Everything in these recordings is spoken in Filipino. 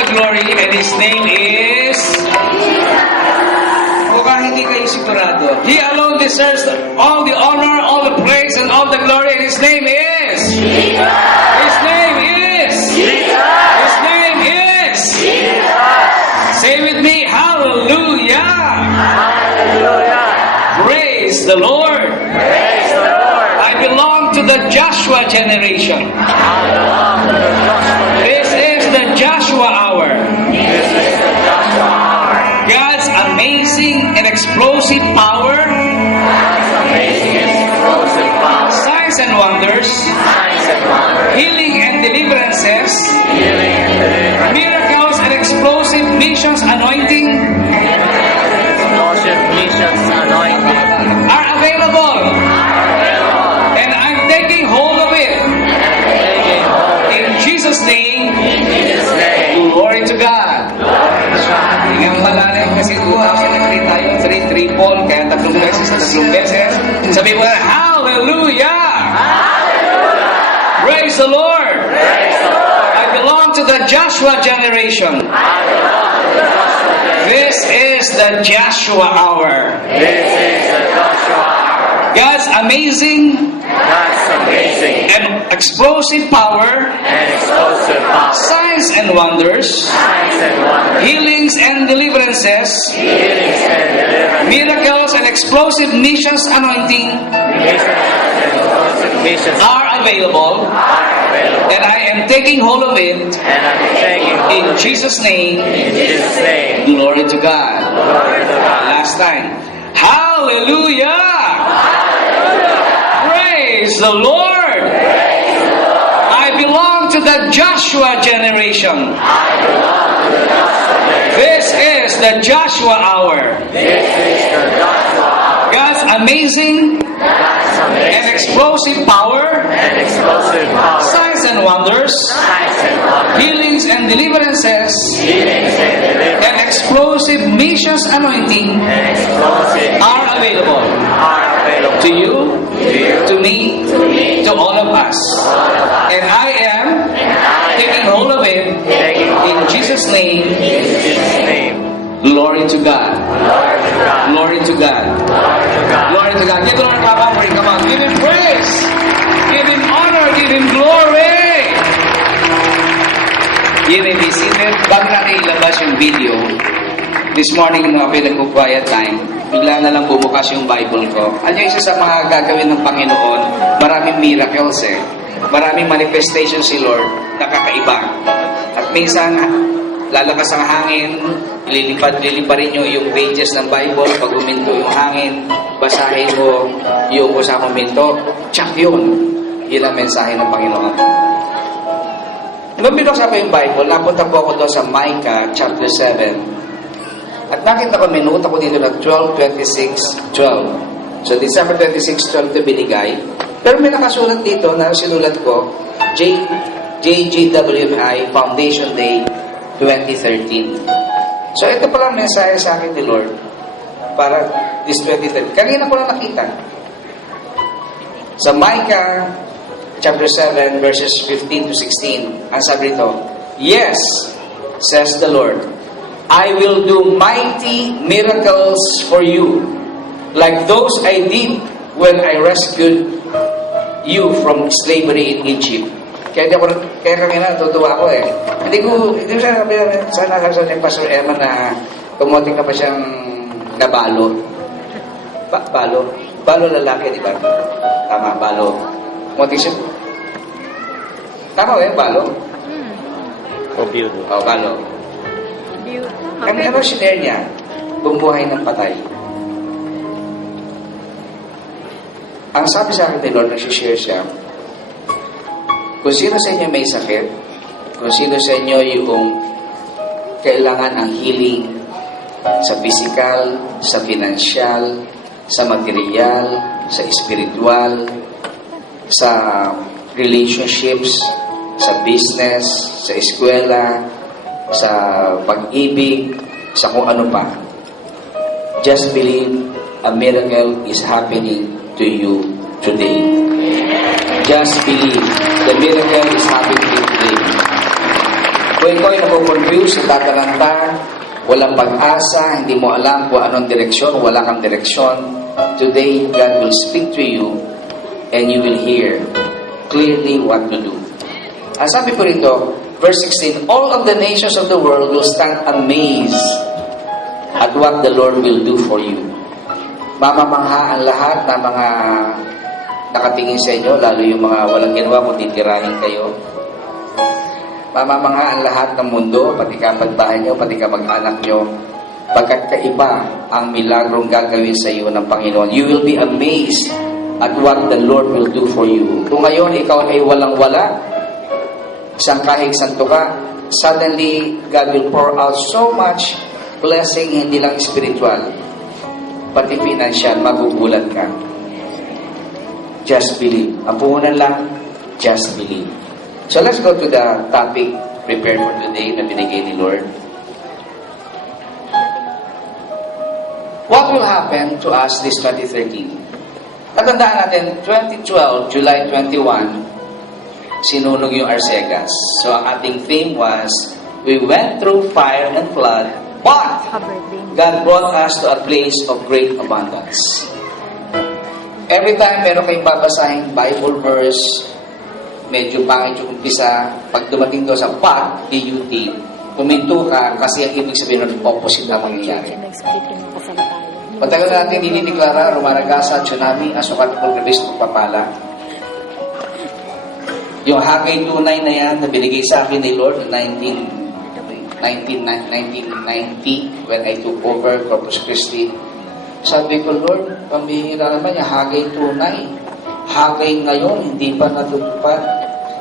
the glory, and His name is... Mukhang hindi kayo sigurado. He alone deserves all the honor, all the praise, and all the glory, and His name is... His name is... His name is... Say with me, hallelujah! Hallelujah! Praise the Lord! Praise the Lord! I belong to the Joshua generation. I belong to the Joshua. This is the Joshua hour. This is the Joshua hour. God's amazing and explosive power, God's amazing and explosive power. signs and wonders, Signs and wonders. healing and deliverances, Healing and deliverance. miracles and explosive missions anointing Explosive missions anointing. are available. And I'm taking hold of it. Taking hold In Jesus' name, in Jesus' name. glory to God. Tingnan mo malalim kasi 2003 tayo, 3 triple, kaya 3 beses sa 3 beses. Sabi mo na, hallelujah! Praise the Lord! Praise the Lord. I belong to the Joshua generation. I belong to the Joshua generation. This is the Joshua hour. This is the Joshua hour. God's amazing God's amazing and explosive power, and explosive power. signs and wonders, Signs and wonders. healings and deliverances, Healings and deliverance. miracles and explosive missions anointing Missions and explosive missions are available, are available. and I am taking hold of it And I'm taking in hold Jesus' name. in Jesus' name. Glory to God. Glory to God. Last time. Hallelujah! Praise the Lord! I belong to the Joshua generation. I belong to the Joshua generation. This is the Joshua hour. This is the Joshua hour. God's amazing God's and amazing explosive power, and explosive power. signs and wonders, Signs and wonders. healings and deliverances, Healings and deliverance. and explosive missions anointing And explosive are available are available to you, you, to me, to all of us. And I am taking hold of it taking in Jesus' name. in Jesus' name. Glory to God. Glory to God. Glory to God. Glory to God. Glory to God. Give the Lord a offering. Come on. Give Him praise. Give Him honor. Give Him glory. You may be seated. Bago natin ilabas yung video, this morning nung ako nagpo-quiet time, bigla na lang bumukas yung Bible ko. Ano yung isa sa mga gagawin ng Panginoon? Maraming miracles eh. Maraming manifestation si Lord na kakaiba. At minsan, lalakas ang hangin, liliparin nyo yung pages ng Bible, pag uminto yung hangin, basahin mo yung kung saan uminto, tsak yun. Yun ang mensahe ng Panginoon. Nung binuksan ko yung Bible, napunta po ako doon sa Micah chapter 7. At nakita ko, minuta ko dito na 12:26:12. So, December 26:12 ito binigay. Pero may nakasulat dito na sinulat ko, JGWMI Foundation Day 2013. So, ito pala ang mensahe sa akin ni Lord para this 2013. Kanina ko lang nakita. Sa Micah chapter 7 verses 15-16, ang sabi rito, "Yes, says the Lord, I will do mighty miracles for you, like those I did when I rescued you from slavery in Egypt." Kaya kanina natutuwa ako eh. Hindi ko siya sabi, sana ni Pastor Emma na tumoting na pa siyang nabalo. Balo? Balo lalaki, di ba? Tama, balo. Tumoting siya. Tama ba yung balo? Oh, balo. Ano sinare niya? Bumuhay ng patay. Ang sabi sa akin ni Lord, nagsishare siya, kung sino sa inyo may sakit, kung sino sa inyo yung kailangan ang healing sa physical, sa financial, sa material, sa spiritual, sa relationships, sa business, sa eskwela, sa pag-ibig, sa kung ano pa. Just believe a miracle is happening to you today. Just believe the miracle is happening today. Kung ikaw ay nakukonfuse, tatalanta, walang pag-asa, hindi mo alam kung anong direksyon, wala kang direksyon, today, God will speak to you and you will hear clearly what to do. Ang sabi ko rito, verse 16, all of the nations of the world will stand amazed at what the Lord will do for you. Mamamangha ang lahat ng mga nakatingin sa inyo, lalo yung mga walang ginawa kung titirahin kayo. Mamamangha ang lahat ng mundo, pati kapitbahay nyo, pati kamag-anak nyo, pagkat kaiba ang milagrong gagawin sa iyo ng Panginoon. You will be amazed at what the Lord will do for you. Kung ngayon ikaw ay walang-wala, isang kahig santo ka, suddenly God will pour out so much blessing, hindi lang spiritual, pati financial, magugulat ka. Just believe. Ang puhunan lang, just believe. So let's go to the topic prepared for today na binigay ni Lord. What will happen to us this 2013? Tatandaan natin, 2012, July 21, sinunog yung Arcegas. So ang ating theme was, we went through fire and flood, but God brought us to a place of great abundance. Every time meron kayong babasahing Bible verse, medyo pangit yung umpisa, pag dumating doon sa but, D-U-T, kuminto ka kasi ang ibig sabihin ng opposite na mangyayari. Matagal natin dinideklara, rumaragasa, tsunami, asukat ng Kristo, pagpapala. Yung Hagay tunay na yan na binigay sa akin ni Lord in 1990 when I took over Corpus Christi. Sabi ko, Lord, pambihira naman yung Hagay tunay. Hagay ngayon, hindi pa natutupad.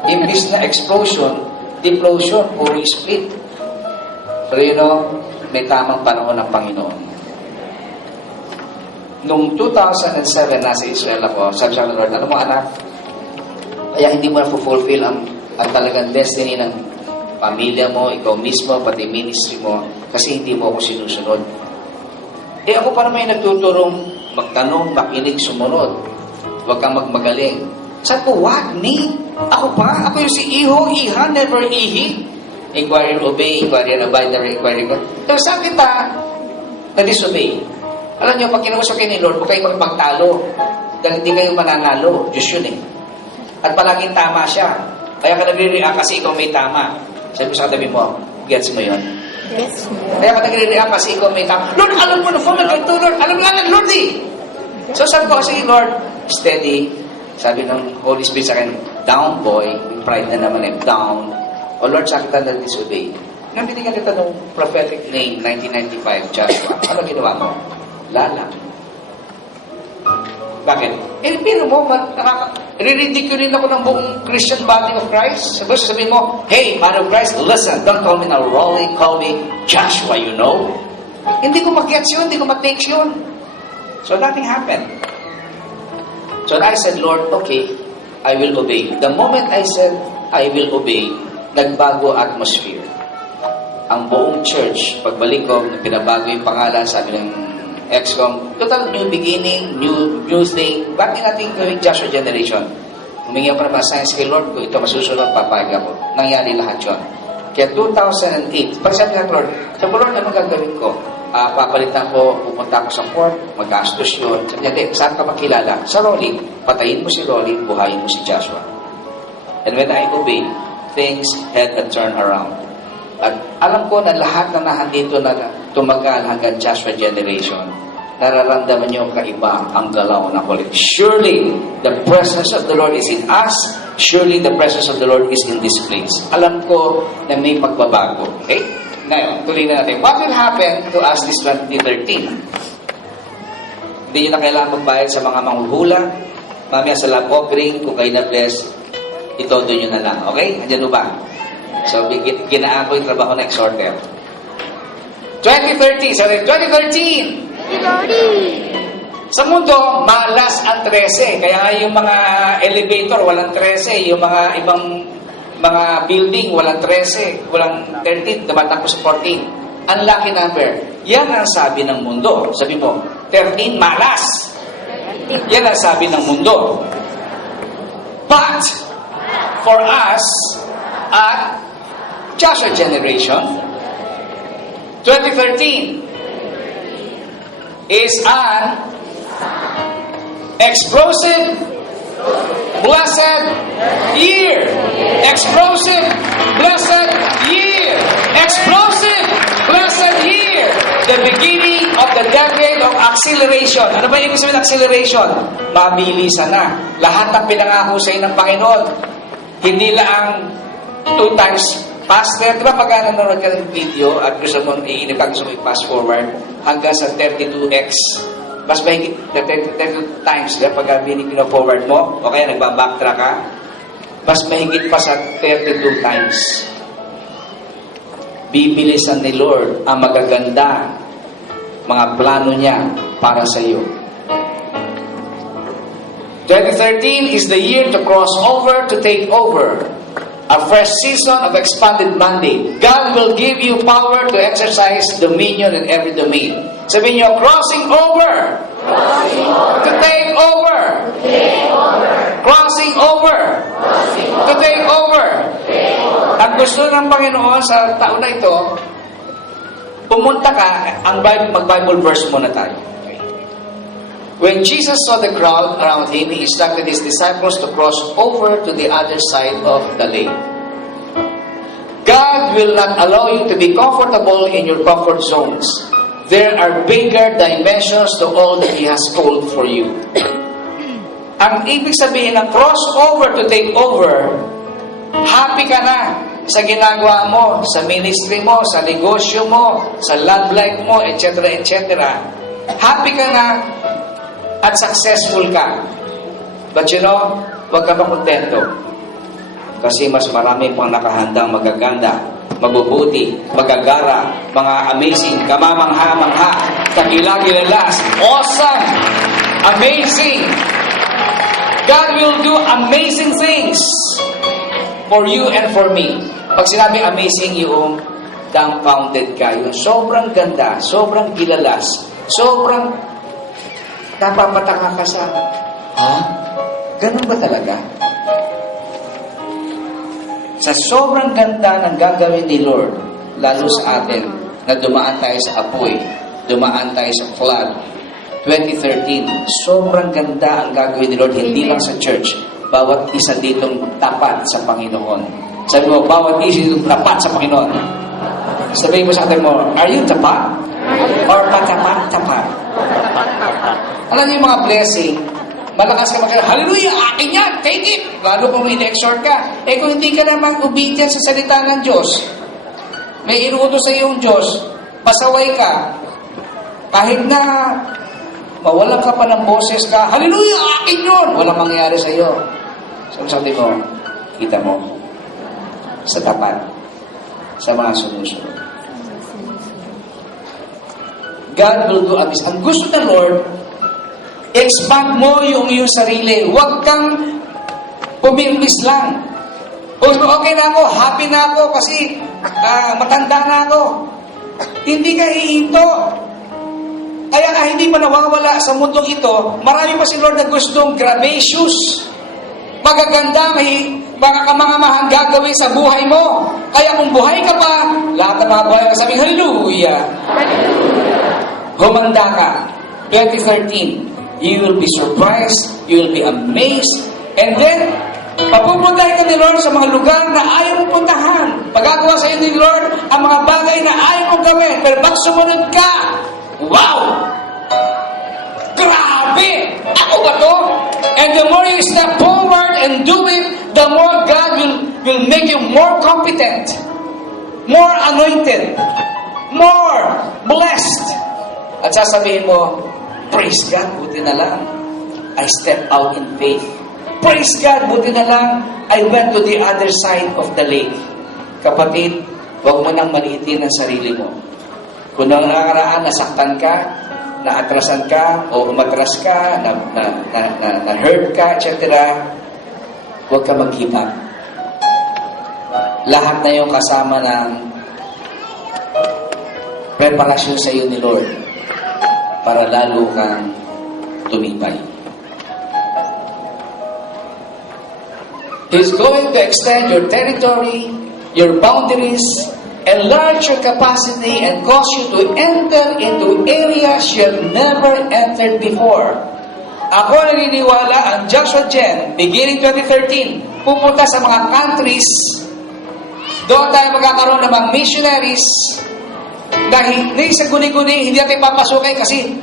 Imbis na explosion, deplosion, o split. Pero may tamang panahon ng Panginoon. Noong 2007, nasa Israel ako, sabi sa Lord, alam mo anak, kaya hindi mo na-fulfill ang talagang destiny ng pamilya mo, ikaw mismo, pati ministry mo, kasi hindi mo ako sinusunod. Ako pa naman yung nagtuturong magtanong, makinig, sumunod. Huwag kang magmagaling. Sabi ko, what? Me? Ako pa? Ako yung si Iho, Iha, never Ihi. Inquiry, obey, inquiry, abide, never inquiry. Pero saan kita na-disobey? Alam niyo, pag kinausap kayo ni Lord, huwag kayo magtalo. Dahil hindi kayo mananalo. Diyos yun eh. At palaging tama siya. Kaya ka nagre-react kasi ikaw may tama. Sabi ko sa katabi mo, gets mo yun? Yes, Kaya ka nagre-react kasi ikaw may tama. Lord, alam mo na po, Lord, alam mo na, Lord eh. So sabi ko kasi, Lord, steady. Sabi ng Holy Spirit sa akin, down boy, yung pride na naman eh, down. O Lord, sa kita na-disobey. Nang binigyan kita ng prophetic name, 1995, Joshua. Ano ginawa mo? Lala. Bakit? Pero mo, ridicule ako ng buong Christian body of Christ. Sabihin mo, hey, man of Christ, listen, don't call me now Rolly, call me Joshua, you know? Hindi ko mag-gets yun, hindi ko mag-takes yun. So nothing happened. So I said, Lord, okay, I will obey. The moment I said, I will obey, nagbago atmosphere. Ang buong church, pagbalik ko, pinabago yung pangalan, sabi ng ex-com, total new beginning, new thing. Bakit natin gawing Joshua generation? Humingi ako naman science kay Lord ko, ito masusunod, papayag ako. Nangyari lahat yun. Kaya 2008, pag sabi ng Lord, sabi ko, Lord, anong gagawin ko? Papalitan ko, pupunta ako sa court, magastos yun. Sabi niya, saan ka makilala? Sa Rolly. Patayin mo si Rolly, buhayin mo si Joshua. And when I obeyed, things had a turn around. At alam ko na lahat na nahandito na tumagal hanggang Joshua generation, nararamdaman niyo kaiba ang galaw ng Holy. Surely, the presence of the Lord is in us. Surely, the presence of the Lord is in this place. Alam ko na may pagbabago. Okay? Ngayon, tuloy na natin. What will happen to us this 2013? Hindi nyo na kailangan magbayad sa mga manghuhula. Mamaya sa love offering, kung kayo na-bless, itodo nyo na lang. Okay? Andiyan mo ba? So, ginaan ko yung trabaho na exhorter. 2013! Sorry, 2013! Sa mundo, malas ang 13. Kaya nga yung mga elevator, walang 13. Yung mga ibang mga building, walang 13, walang 13, dumatak ko sa 14. Ang lucky number. Yan ang sabi ng mundo. Sabi mo, 13, malas. Yan ang sabi ng mundo. But, for us, at Joshua generation. 2013 is an explosive, blessed year. Explosive, blessed year. Explosive, blessed year. The beginning of the decade of acceleration. Ano ba ibig sabihin ng acceleration? Mabilisan na. Lahat ng pinangako sa ng Panginoon. Hindi lang 2 times faster. Di ba pag nanonood ka ng video at gusto mo iinip ka, gusto mo i-fast forward hanggang sa 32x. Mas mahigit 32 times. Diba? Pag pino-forward mo o kaya nagbabacktrack ka, mas mahigit pa sa 32 times. Bibilisan ni Lord ang magaganda mga plano niya para sa iyo. 2013 is the year to cross over, to take over. A fresh season of expanded mandate. God will give you power to exercise dominion in every domain. Sabihin niyo, crossing over. Crossing over. To take over. Take over. Crossing over. Crossing over. To take over. Take over. Ang gusto ng Panginoon sa taon na ito, pumunta ka, mag-Bible verse muna tayo. Okay. When Jesus saw the crowd around him, he instructed his disciples to cross over to the other side of the lake. God will not allow you to be comfortable in your comfort zones. There are bigger dimensions to all that He has called for you. Ang ibig sabihin ng cross over to take over, happy ka na sa ginagawa mo, sa ministry mo, sa negosyo mo, sa love life mo, etc., etc. Happy ka na at successful ka. But you know, huwag ka makontento. Kasi mas marami pang nakahandang magaganda, mabubuti, magagara, mga amazing, kamamangha-mangha, kagilagilalas, awesome, amazing. God will do amazing things for you and for me. Pag sinabi amazing, yung dumbfounded ka, yung sobrang ganda, sobrang gilalas, sobrang napapataka ka sa, ha? Ganun ba talaga? Sa sobrang ganda ng gagawin ni Lord, lalo sa atin, na dumaan tayo sa apoy, dumaan tayo sa flood, 2013, sobrang ganda ang gagawin ni Lord, hindi lang sa church, bawat isa ditong tapat sa Panginoon. Sabi mo, bawat isa ditong tapat sa Panginoon. Sabihin mo sa atin mo, are you tapat? Or patapat-tapat? Alam niyo yung mga blessing, malakas ka magkala, hallelujah, akin yan, take it! Lalo kung in-exhort ka. Eh kung hindi ka naman obedient sa salita ng Diyos, may inuutos sa iyong Diyos, pasaway ka, kahit na mawalan ka pa ng boses ka, hallelujah, akin yun! Walang mangyayari sa iyo. Sabi mo, kita mo, sa tapat, sa mga sumusunod. God will do this. Ang gusto ng Lord, expand mo yung iyong sarili. Huwag kang pumirmis lang. Okay na ako, happy na ako kasi matanda na ako. Hindi ka hihinto. Kaya nga hindi pa nawawala sa mundong ito, marami pa si Lord na gustong gracious. Magaganda, may mga gagawin sa buhay mo. Kaya kung buhay ka pa, lahat ng mga buhay ka sabing, hallelujah. Humanda ka. 2013, you will be surprised, you will be amazed, and then, papupuntahin ka ni Lord sa mga lugar na ayaw mong puntahan. Pagagawa sa iyo ni Lord ang mga bagay na ayaw mong gawin. Pero pag sumunod ka, wow! Grabe! Ako ba to? And the more you step forward and do it, the more God will make you more competent, more anointed, more blessed. At sasabihin mo, praise God, buti na lang. I step out in faith. Praise God, buti na lang. I went to the other side of the lake. Kapatid, huwag mo nang maliitin ang sarili mo. Kung nakaraan, nasaktan ka, naatrasan ka, o umatras ka, na-hurt ka, etc., huwag ka mag-give up. Lahat na yung kasama ng preparasyon sa iyo ni Lord para lalo kang tumibay. He's going to extend your territory, your boundaries, enlarge your capacity, and cause you to enter into areas you have never entered before. Ako naniniwala ang Joshua Gen, beginning 2013, pupunta sa mga countries, doon tayo magkakaroon ng mga missionaries, na hindi sa guni-guni, hindi natin papasukin kasi,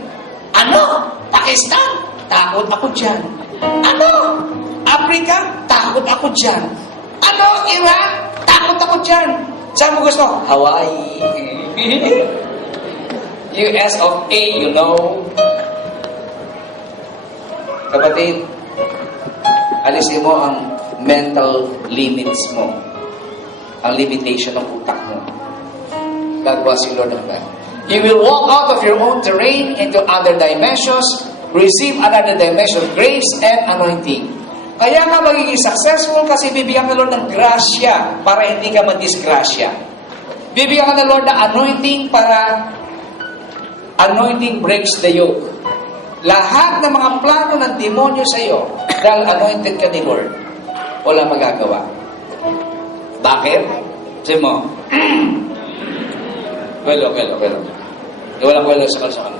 ano? Pakistan? Takot ako dyan. Ano? Africa? Takot ako dyan. Ano? Iraq? Takot ako dyan. Saan mo gusto? Hawaii. US of A, you know. Kapatid, alisin mo ang mental limits mo. Ang limitation ng utak mo. God bless you, Lord of God. You will walk out of your own terrain into other dimensions, receive another dimension of grace and anointing. Kaya ka magiging successful kasi bibigyan ka, Lord, ng grasya para hindi ka madisgrasya. Bibigyan ka ng Lord ng anointing para anointing breaks the yoke. Lahat ng mga plano ng demonyo sa iyo, dahil anointed ka ni Lord, wala magagawa. Bakit? Sabi mo, Kwelo. Walang kwelo sa kalsakan.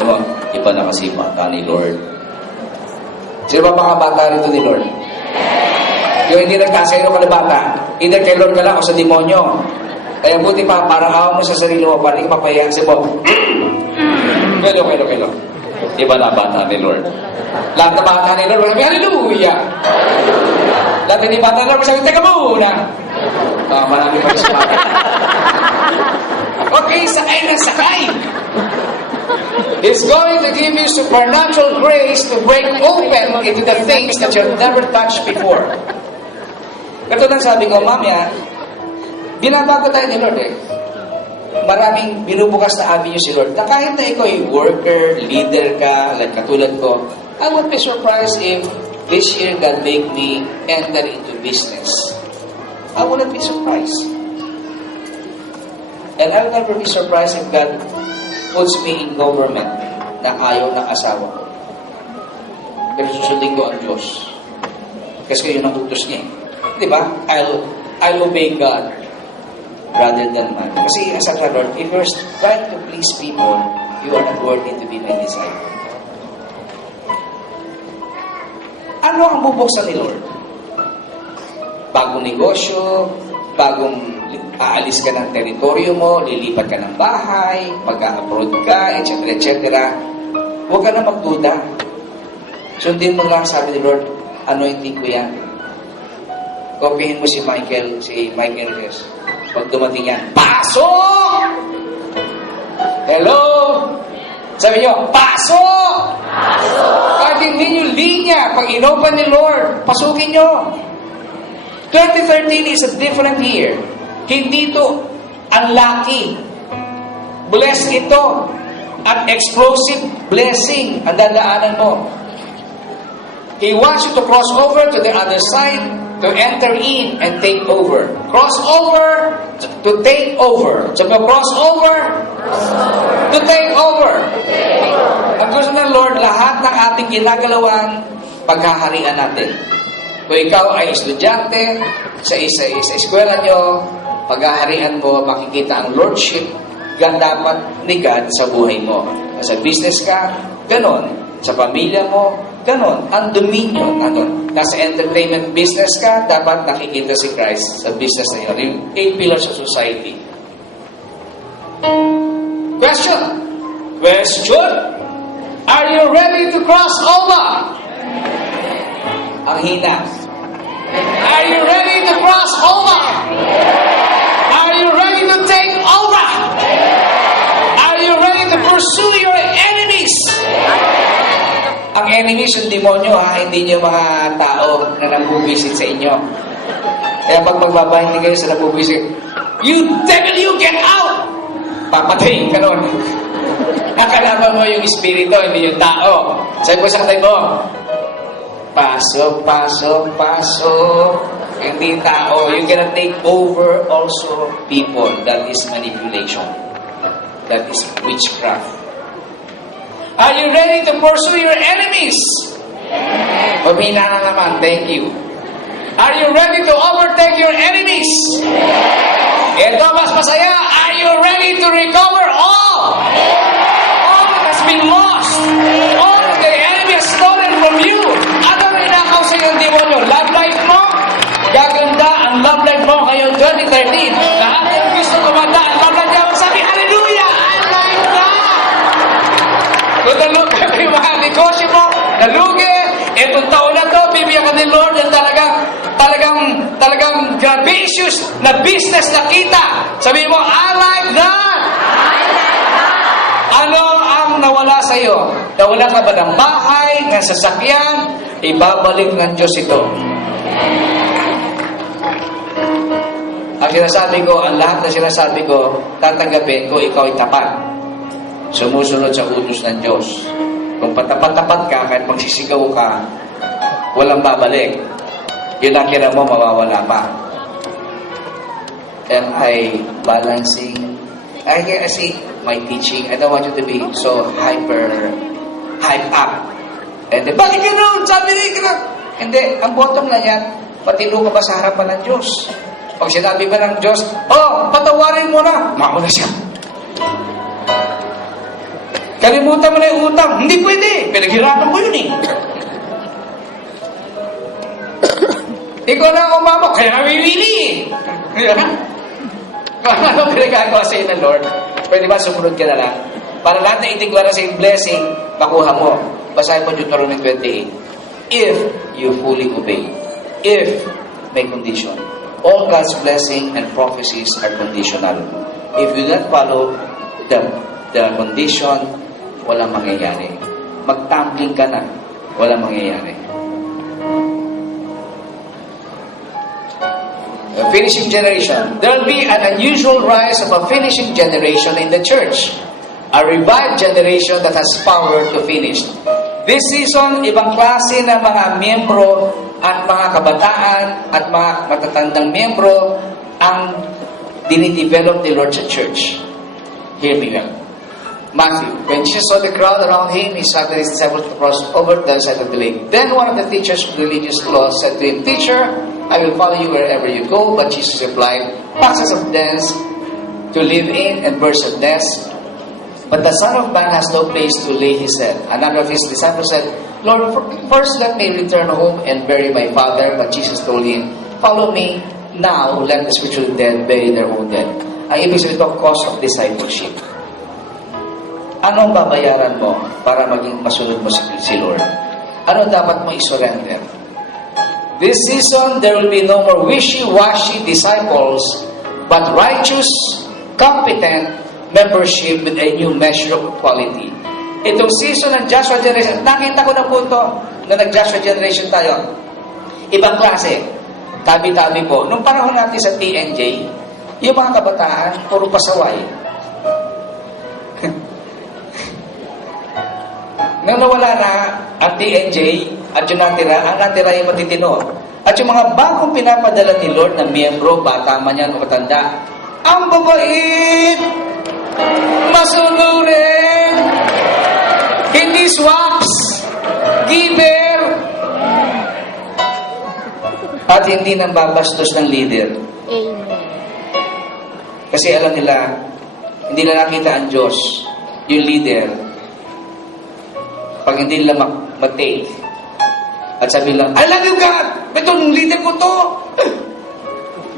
Diba? Iba na kasi bata ni Lord. Sino ba mga bata rito ni Lord? Yung hindi nagkasayro ka na bata, either kay Lord ka lang o sa demonyo. Kaya buti pa, parang awa mo sa sarili mo, parang hindi ka mapahiya. Sabi mo, Kwelo. Iba na bata ni Lord. Lahat na bata ni Lord, sabi, hallelujah! Lahat ni bata ni Lord, sabi, teka muna! Marami pa sa bata. Okay, sakay na sakay! He's going to give you supernatural grace to break open into the things that you have never touched before. Katulad sabi ko, mamaya, binabago tayo ni Lord eh. Maraming binubukas na avenue si Lord. Na kahit na ikaw ay worker, leader ka, like katulad ko, I would be surprised if this year God make me enter into business. I wouldn't be surprised. And I will never be surprised if God puts me in government na ayaw ng asawa ko. Pero susundin ko ang Diyos. Kasi yun ang utos niya. Di ba? I'll obey God rather than man. Kasi as a Lord, if you're trying to please people, you are not worthy to be my disciple. Ano ang bubuksan ni Lord? Bagong negosyo, bagong aalis ka ng teritoryo mo, lilipat ka ng bahay, mag-abroad ka, etc. Huwag ka na magduda. Sundin mo lang, sabi ni Lord, anointing ko yan. Kopihin mo si Michael Reyes. Pag dumating yan, pasok! Hello? Sabi nyo, pasok! Kahit hindi nyo linya, pag inopen ni Lord, pasukin nyo. 2013 is a different year. Hindi ito unlucky. Blessed ito. An explosive blessing ang dadaanan mo. He wants you to cross over to the other side, to enter in and take over. Cross over to take over. So, cross over to take over. Ang gusto ng Lord, lahat ng ating ginagalawan, paghaharian natin. Kung ikaw ay estudyante, sa eskwela nyo, paghaharian mo, makikita ang Lordship, dapat ni God sa buhay mo. Sa business ka, ganon. Sa pamilya mo, ganon. Ang dominion, ganon. Nasa entertainment business ka, dapat nakikita si Christ sa business na yun. Yung 8 pillars of society. Question. Are you ready to cross over? Ang hina. Are you ready to cross over? Are you ready to take over? Are you ready to pursue your enemies? Ang enemies yung demonyo ha, hindi nyo mga tao na nabubisit sa inyo. Kaya pag magbabahin kayo sa nabubisit, you devil, you get out! Papatayin ka nun. Nakalaman mo yung espiritu, hindi yung tao. Sabi ko sa katay mo, pasok. Hindi tao. You're gonna take over also people. That is manipulation. That is witchcraft. Are you ready to pursue your enemies? Pamina na naman. Thank you. Are you ready to overtake your enemies? Ito mas masaya. Are you ready to recover all? All that has been lost. All that the enemy has stolen from you. Ano ang inakaw sa iyong demonyo? Love life mo? Gaganda ang love life mo ngayon 2013. Lahat ng gusto kumanda ang love life niya. Sabi, hallelujah! I like that! Kung nalugay yung mga negosyo mo, nalugi, itong taon na to, bibigyan ka ni Lord ng talagang gracious na business na kita. Sabi mo, I like that! Ano ang nawala sa iyo? Nawala ka ba ng bahay, ng sasakyan? Ibabalik ng Diyos ito. Ang sinasabi ko, ang lahat na sinasabi ko, tatanggapin ko, ikaw ay tapat. Sumusunod sa utos ng Diyos. Kung patapat-tapat ka, kahit magsisigaw ka, walang babalik. Yun ang kira mo, mawawala pa. Am I balancing? I see my teaching. I don't want you to be so hyped up. And then, bakit gano'n? Sabi niya gano'n. Hindi, ang bottom na yan, patino ka ba sa harapan ng Diyos? Pag sinabi ba ng Diyos, oh, patawarin mo na, mauna siya. Kalimutan mo na yung utang. Hindi pwede. Pinaghirapan ko yun eh. Ikaw na ang umama, kaya namimili eh. Kung ano pinagagawa sa'yo ng Lord, pwede ba sumunod ka na lang? Para lahat na itigwara sa yung blessing, makuha mo. Basahin mo Deuteronomy 28. If you fully obey. If may condition. All God's blessing and prophecies are conditional. If you don't follow the condition, walang mangyayari. Magtumbling ka na, walang mangyayari. A finishing generation. There will be an unusual rise of a finishing generation in the church. A revived generation that has power to finish. This season, ibang klase ng mga miyembro at mga kabataan at mga matatandang miyembro ang dinidevelop ni Lord sa church. Hear me well. Matthew, when Jesus saw the crowd around him, he said to his disciples to cross over to the other side of the lake. Then one of the teachers of religious law said to him, Teacher, I will follow you wherever you go. But Jesus replied, Boxes of dens to live in and birds of nests. But the Son of Man has no place to lay his head. Another of his disciples said, Lord, first let me return home and bury my father. But Jesus told him, Follow me now, let the spiritual dead bury their own dead. Ang ibig sabihin ito, cost of discipleship. Anong babayaran mo para maging masunod mo si Lord? Ano dapat mo isurrender? This season, there will be no more wishy-washy disciples, but righteous, competent membership with a new measure of quality. Itong season ng Joshua generation, nakita ko na po ito, na nag-Joshua generation tayo. Ibang klase. Tabi-tabi po. Nung panahon natin sa TNJ, yung mga kabataan, puro pasaway. Nang nawala na ang TNJ at yung natira, ang natira yung matitino. At yung mga bagong pinapadala ni Lord na miyembro, bata man yan o matanda, ang babait, masunurin, hindi swaps, giver, at hindi nang babastos ng leader. Amen. Kasi alam nila, hindi nila nakita ang Diyos, yung leader, pag hindi nila mag-take, at sabi lang, I love you God! Itong leader ko to!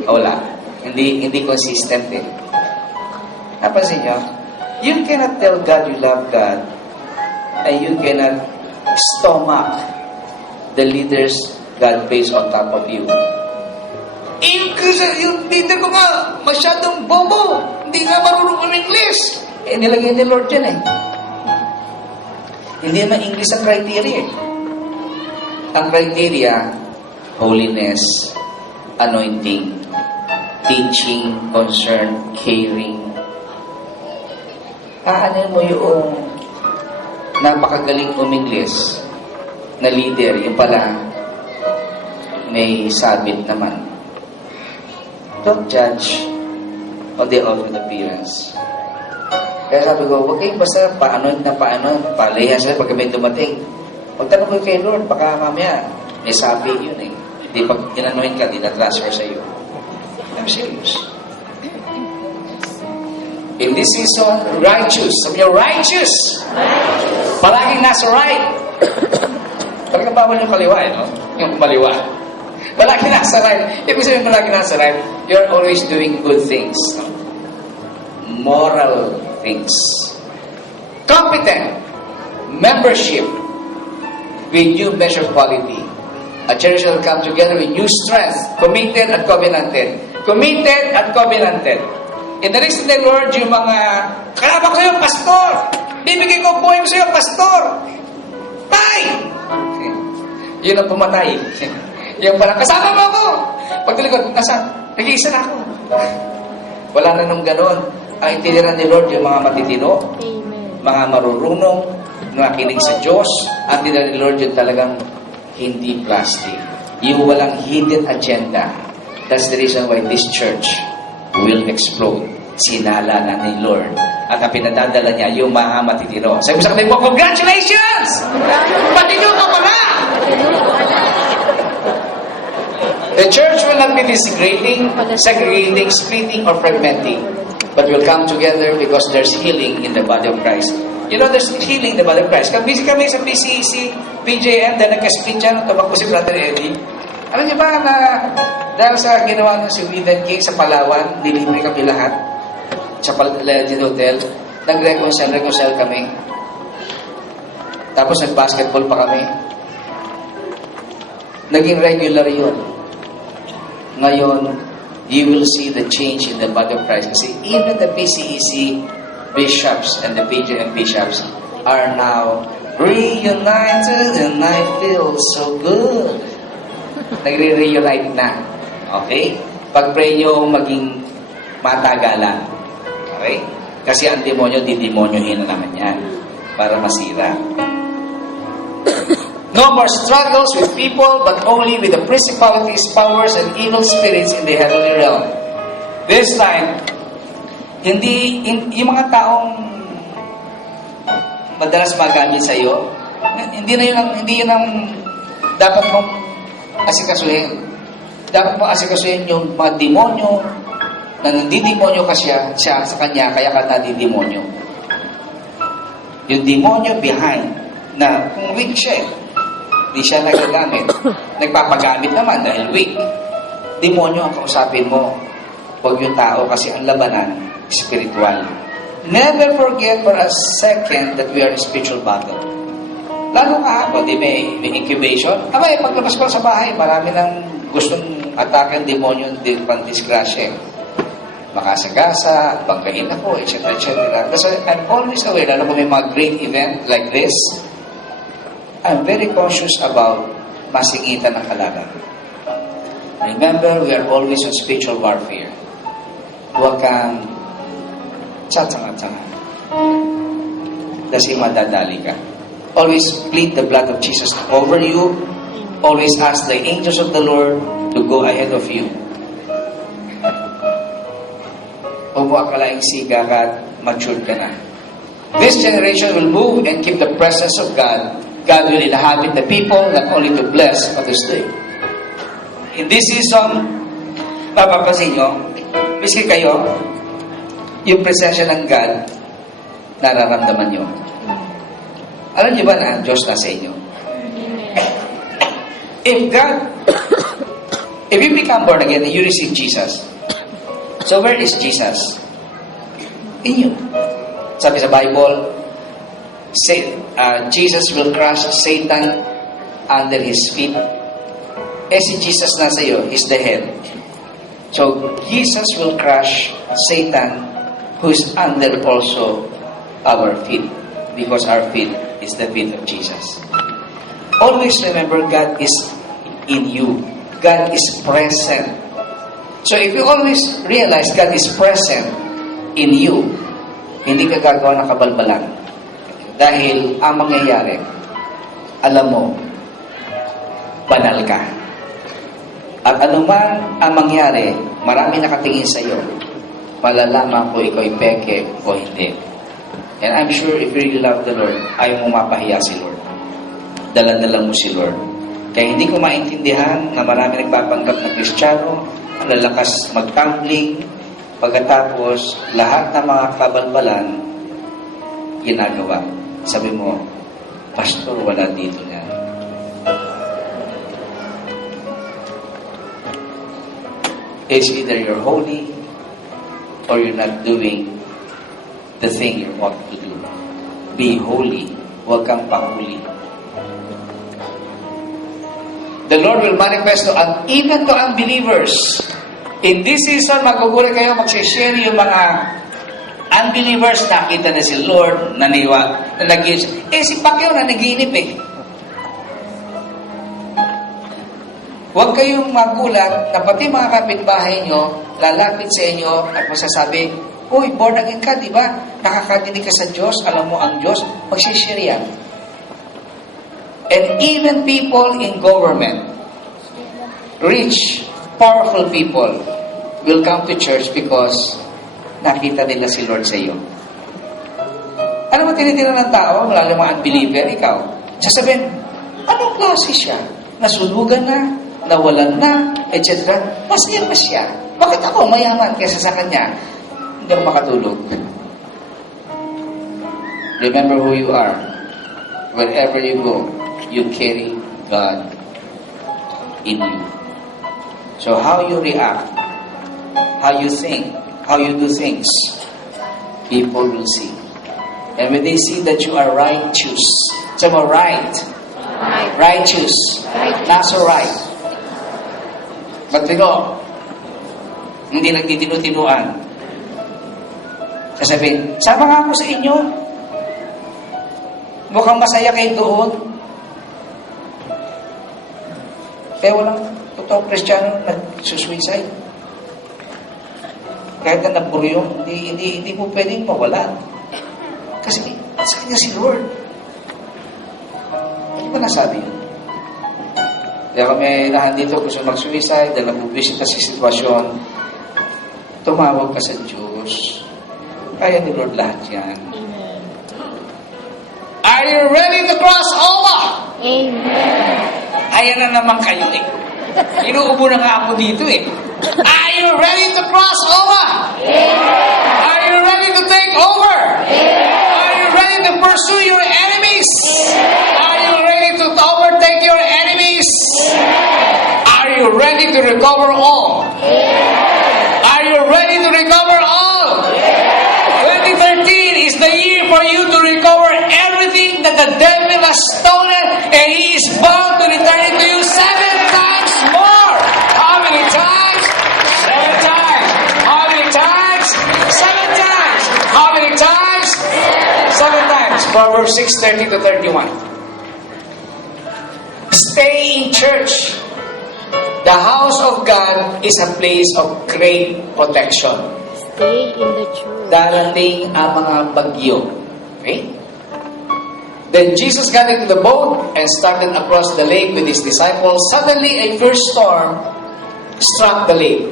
Wala. Hindi consistent eh. Napansin nyo? You cannot tell God you love God and you cannot stomach the leaders God placed on top of you. Yung leader ko nga, masyadong bobo. Hindi nga marunong ng English. Nilagay ni Lord yan eh. Hindi naman English ang criteria. Ang criteria, holiness, anointing, teaching, concern, caring. Aanin mo yung napakagaling umingles na leader, yung pala may sabit naman. Don't judge on the outward appearance. Kaya sabi ko, huwag kayong basta paano, palayan sila pag may dumating. Magtanong ko kay Lord, baka mamaya may sabi yun eh. Di pag inanuhin ka, di na-transfer sa iyo. I'm serious. In this season, righteous. Sabi niyo, righteous! Palaging nasa right. Talagang bawal yung kaliwa, no? Yung maliwa. Palaging nasa right. Ibig sabihin palaging nasa right, you're always doing good things. Moral things. Competent. Membership. With new measure quality. A church will come together with new strength. Committed at covenanted. Committed at covenanted. In the rest of the Lord, yung mga, kalabak ko yung pastor. Bibigay ko buhay ko sa iyo, pastor. Tay! Yun ang pumatay. Yung parang, kasama mo ako. Pagtalikod, nasaan? Nag-iisa na ako. Wala na nung ganon. Ang itiniran ni Lord, yung mga matitino, mga marurunong, nakinig sa Diyos. Ang itiniran ni Lord, yung talagang hindi plastic. Yung walang hidden agenda. That's the reason why this church will explode. Sinala na ni Lord. At ang pinadadala niya, yung mga matitino. Sabi mo sa kanila mo, congratulations! Matino ka pala! The church will not be segregating, splitting, or fragmenting. But will come together because there's healing in the body of Christ. You know, there's healing in the body of Christ. Busy kami sa PCEC, PJM, dahil nagka-split yan, tumakbo si Brother Eddie. Alam niyo ba na dahil sa ginawa ng si Widen King sa Palawan, dilibre kami lahat sa Legend Hotel, nag-reconcile kami. Tapos nag-basketball pa kami. Naging regular yun. Ngayon, you will see the change in the body of Christ. Kasi even the PCEC bishops and the PJM bishops are now reunited and I feel so good. Nagre-reunite na. Okay? Pag-pray nyo maging matagalan. Okay? Kasi ang demonyo, didemonyohin na naman yan para masira. No more struggles with people, but only with the principalities, powers, and evil spirits in the heavenly realm. This time, yung mga taong madalas magamit sa iyo, hindi yun ang dapat mong asikasuhin. Dapat mong asikasuhin yung mga demonyo na nandidemonyo ka siya sa kanya, kaya ka nadidemonyo. Yung demonyo behind, na kung weak siya, di siya nagagamit. Nagpapagamit naman dahil weak. Demonyo ang kausapin mo. Huwag yung tao kasi ang labanan, spiritual. Never forget for a second that we are in spiritual battle. Lalo kahapon, di may incubation. Abay, paglabas ko sa bahay, marami nang gustong atake ang demonyo din pang disgrasya. Makasagasa, banggain ako, etc. etc. Kasi I'm always aware, lalo kung may mga great event like this, I'm very conscious about masingitan ng kalaban. Remember, we are always on spiritual warfare. Huwag kang tsatsanga-tsanga. Kasi madadali ka. Always plead the blood of Jesus over you. Always ask the angels of the Lord to go ahead of you. Huwag mo akalaing siga ka at matured ka na. This generation will move and keep the presence of God. God will inhabit the people not only to bless but to stay. In this season, mapapansin nyo, miski kayo, yung presensya ng God, nararamdaman nyo. Alam niyo ba na ang Diyos na sa inyo? If you become born again and you receive Jesus, so where is Jesus? In you. Sabi sa Bible, Jesus will crush Satan under His feet. Si Jesus na sa iyo, He's the head. So, Jesus will crush Satan who is under also our feet. Because our feet is the feet of Jesus. Always remember, God is in you. God is present. So, if you always realize God is present in you, hindi ka gagawa ng kabalbalan. Dahil ang mangyayari, alam mo, banal ka. At anuman ang mangyari, marami nakatingin sa iyo, malalaman ko ikaw ay peke o hindi. And I'm sure if you really love the Lord, ayaw mo mapahiya si Lord. Dala-dala mo si Lord. Kaya hindi ko maintindihan na marami nagpapanggap na Kristiyano, ang lalakas magtumbling, pagkatapos lahat ng mga kabalbalan ginagawa. Sabi mo, Pastor, wala dito niya. It's either you're holy or you're not doing the thing you ought to do. Be holy. Huwag kang pahuli. The Lord will manifest to even to unbelievers. In this season, maguguri kayo, magsishare yung mga unbelievers, nakita na si Lord, na nag-gives. Si Pacquiao na naginip eh. Huwag kayong magulat na pati mga kapitbahay nyo, lalapit sa inyo at masasabi, uy, born again ka, di ba? Nakakadinig ka sa Diyos, alam mo ang Diyos, magsishare yan. And even people in government, rich, powerful people, will come to church because nakita nila si Lord sa iyo. Ano mo tinitira ng tao, lalo mga unbeliever, ikaw? Sasabihin, anong klase siya? Nasulugan na, nawalan na, etc. Masaya pa siya. Bakit ako mayaman kaysa sa kanya? Hindi ako makatulog. Remember who you are. Wherever you go, you carry God in you. So how you react, how you think, how you do things, people will see. And when they see that you are righteous, say mo, right, righteous, not so right. Matino, hindi nagtitinu-tinuan. Sasabihin, sama nga ako sa inyo. Mukhang masaya kayo doon. Kaya walang totoong Kristiyano nag-suicide. Kahit na naburyong, hindi mo pwedeng mawala. Kasi sa kanya si Lord. Hindi ba nasabi yun? Kaya kami lahat dito gusto mag-suicide dahil nabubisita sa sitwasyon. Tumawag ka sa Diyos. Kaya ni Lord lahat yan. Are you ready to cross over? Amen. Ayan na naman kayo eh. Inuubo na nga ako dito eh. Are you ready to cross over? Amen. Are you ready to take over? Amen. Are you ready to pursue your enemies? Are you ready to overtake your enemies? Are you ready to recover all? Are you ready to recover all? 2013 is the year for you to recover everything that the devil has stolen, and he is bound to return it to you 7 times more. How many times? 7 times. How many times? 7 times. How many times? 7 times. Proverbs 6:30 to 31. Stay in church. The house of God is a place of great protection. Stay in the church. Darating ang mga bagyo. Okay? Then Jesus got into the boat and started across the lake with his disciples. Suddenly, a fierce storm struck the lake.